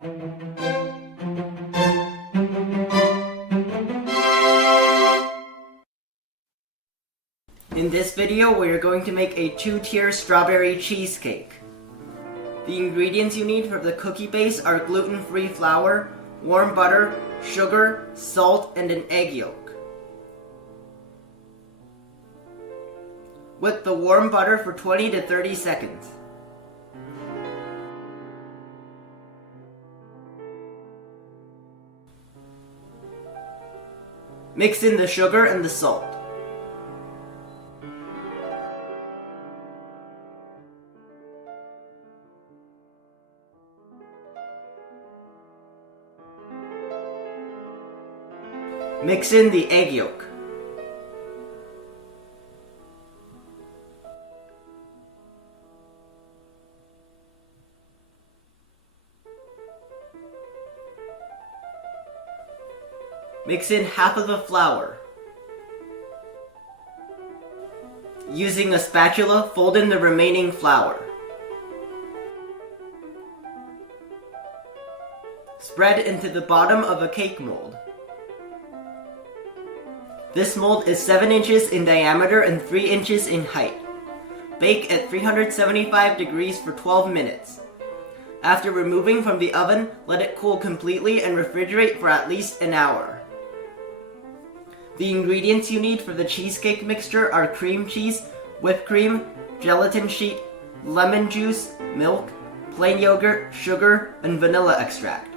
In this video, we are going to make a two-tier strawberry cheesecake. The ingredients you need for the cookie base are gluten-free flour, warm butter, sugar, salt, and an egg yolk. Whip the warm butter for 20 to 30 seconds. Mix in the sugar and the salt. Mix in the egg yolk. Mix in half of the flour. Using a spatula, fold in the remaining flour. Spread into the bottom of a cake mold. This mold is 7 inches in diameter and 3 inches in height. Bake at 375 degrees for 12 minutes. After removing from the oven, let it cool completely and refrigerate for at least an hour. The ingredients you need for the cheesecake mixture are cream cheese, whipped cream, gelatin sheet, lemon juice, milk, plain yogurt, sugar, and vanilla extract.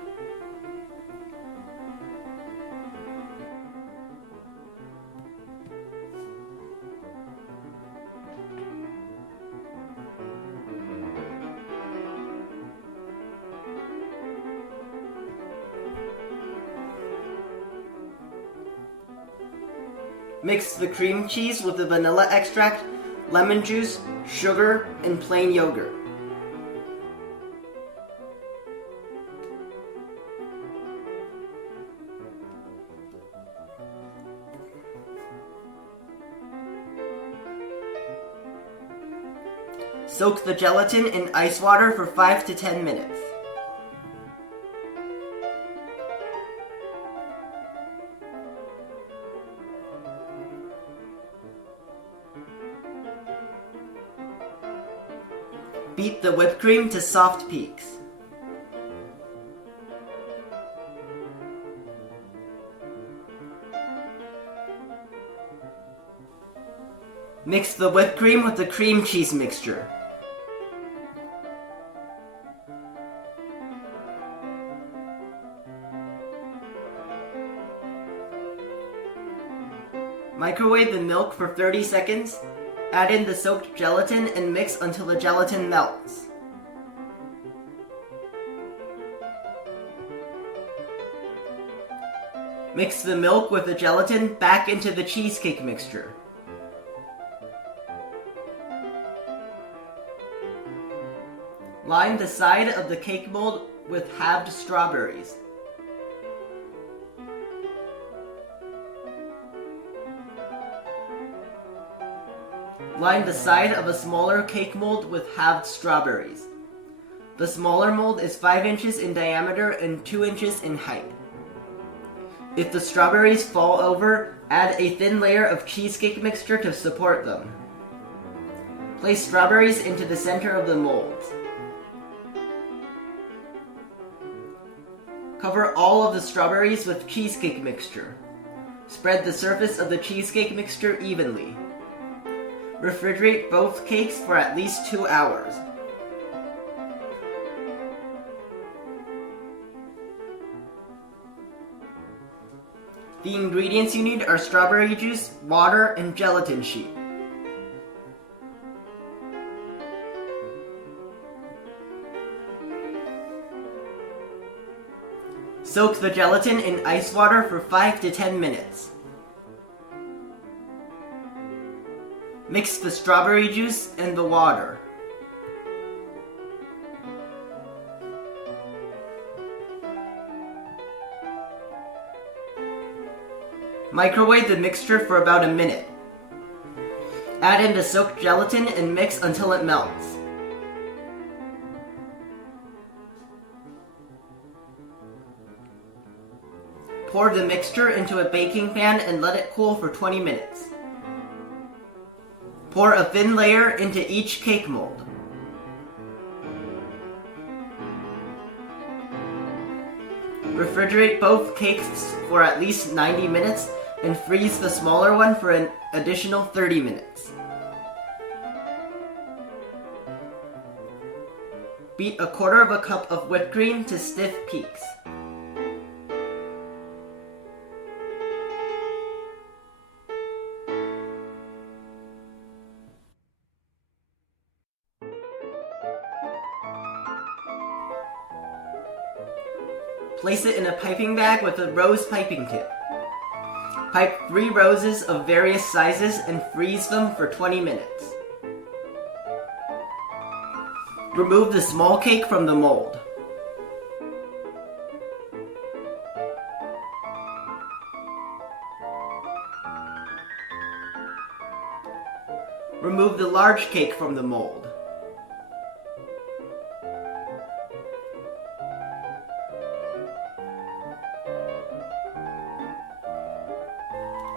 Mix the cream cheese with the vanilla extract, lemon juice, sugar, and plain yogurt. Soak the gelatin in ice water for 5 to 10 minutes. Beat the whipped cream to soft peaks. Mix the whipped cream with the cream cheese mixture. Microwave the milk for 30 seconds. Add in the soaked gelatin and mix until the gelatin melts. Mix the milk with the gelatin back into the cheesecake mixture. Line the side of the cake mold with halved strawberries. Line the side of a smaller cake mold with halved strawberries. The smaller mold is 5 inches in diameter and 2 inches in height. If the strawberries fall over, add a thin layer of cheesecake mixture to support them. Place strawberries into the center of the molds. Cover all of the strawberries with cheesecake mixture. Spread the surface of the cheesecake mixture evenly. Refrigerate both cakes for at least 2 hours. The ingredients you need are strawberry juice, water, and gelatin sheet. Soak the gelatin in ice water for 5 to 10 minutes. Mix the strawberry juice and the water. Microwave the mixture for about a minute. Add in the soaked gelatin and mix until it melts. Pour the mixture into a baking pan and let it cool for 20 minutes. Pour a thin layer into each cake mold. Refrigerate both cakes for at least 90 minutes and freeze the smaller one for an additional 30 minutes. Beat a quarter of a cup of whipped cream to stiff peaks. Place it in a piping bag with a rose piping tip. Pipe 3 roses of various sizes and freeze them for 20 minutes. Remove the small cake from the mold. Remove the large cake from the mold.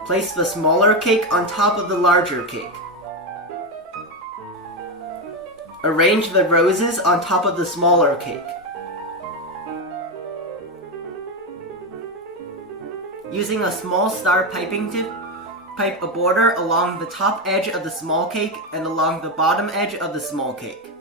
Place the smaller cake on top of the larger cake. Arrange the roses on top of the smaller cake. Using a small star piping tip, pipe a border along the top edge of the small cake and along the bottom edge of the small cake.